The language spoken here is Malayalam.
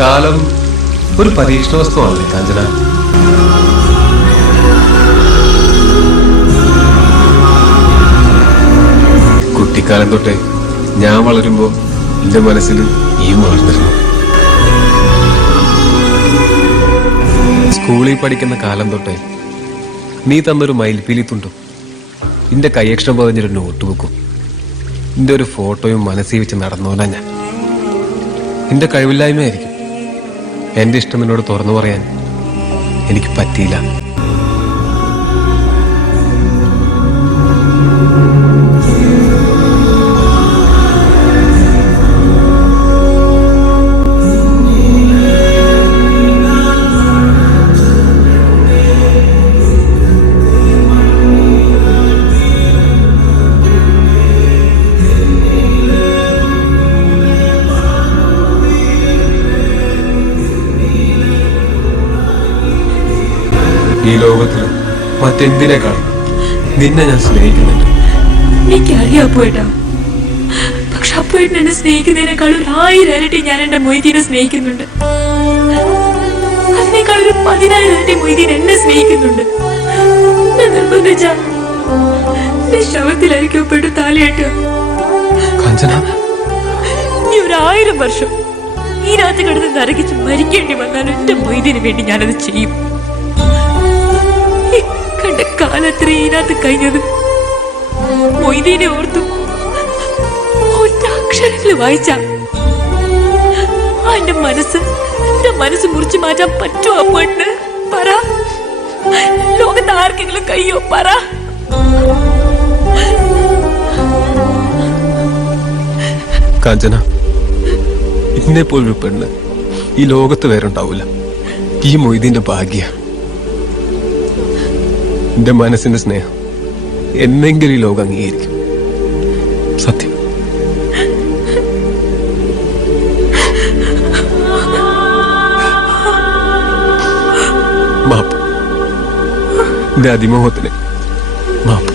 കാലം ഒരു പരീക്ഷണ വസ്തുവാണല്ലേ കാഞ്ചന. കുട്ടിക്കാലം തൊട്ടേ ഞാൻ വളരുമ്പോ എന്റെ മനസ്സിൽ ഈ വളർന്നിരുന്നു. സ്കൂളിൽ പഠിക്കുന്ന കാലം തൊട്ടേ നീ തന്നൊരു മയിൽപ്പീലി തുണ്ടും എന്റെ കൈയക്ഷരം പതിഞ്ഞൊരു നോട്ട് ബുക്കും എന്റെ ഒരു ഫോട്ടോയും മനസ്സിൽ വെച്ച് നടന്നോനാ ഞാൻ. എന്റെ കഴിവില്ലായ്മയായിരിക്കും എന്റെ ഇഷ്ടം നിന്നോട് തുറന്നു പറയാൻ എനിക്ക് പറ്റിയില്ല. ഈ ലോകത്തില് മറ്റെന്തിനേക്കാളും നിന്നെ ഞാൻ സ്നേഹിക്കുന്നുണ്ട്. എനിക്കറിയാം അപ്പുവേട്ടാ. പക്ഷെ അപ്പുവേട്ടൻ എന്നെ സ്നേഹിക്കുന്നതിനേക്കാൾ 1000 ഇരട്ടി ഞാൻ എന്റെ മൊയ്തീനെ സ്നേഹിക്കുന്നുണ്ട്. അതിനേക്കാൾ 10,000 ഇരട്ടി മൊയ്തീൻ എന്നെ സ്നേഹിക്കുന്നുണ്ട്. നിർബന്ധിച്ച ശവത്തിലായിരിക്കും പെട്ടു താലിയാട്ടുക. കാഞ്ചന, ഇനി 1000 വർഷം ഈ രാത്രി കിടന്ന് നരകിച്ച് മരിക്കേണ്ടി വന്നാലും എന്റെ മൊയ്തീന് വേണ്ടി ഞാനത് ചെയ്യും. കണ്ട കാലത്ര ഇതിനകത്ത് കഴിഞ്ഞത് മൊയ്തീനെ ഓർത്തു ഒറ്റ അക്ഷരത്തിൽ വായിച്ച എന്റെ മനസ്സ് മുറിച്ചു മാറ്റാൻ പറ്റുമോ അപ്പോട്ട് പറ? ലോകത്ത് ആർക്കെങ്കിലും കഴിയോ പറ? കാഞ്ചന, ഇന്നെ പോലൊരു പെണ്ണ് ഈ ലോകത്ത് വേറുണ്ടാവൂല. ഈ മൊയ്തീന്റെ ഭാഗ്യ. എന്റെ മനസ്സിന്റെ സ്നേഹം എന്നെങ്കിലും ഈ ലോകം അംഗീകരിക്കും. സത്യം. മാപ്പ്. എന്റെ അതിമോഹത്തിന് മാപ്പ്.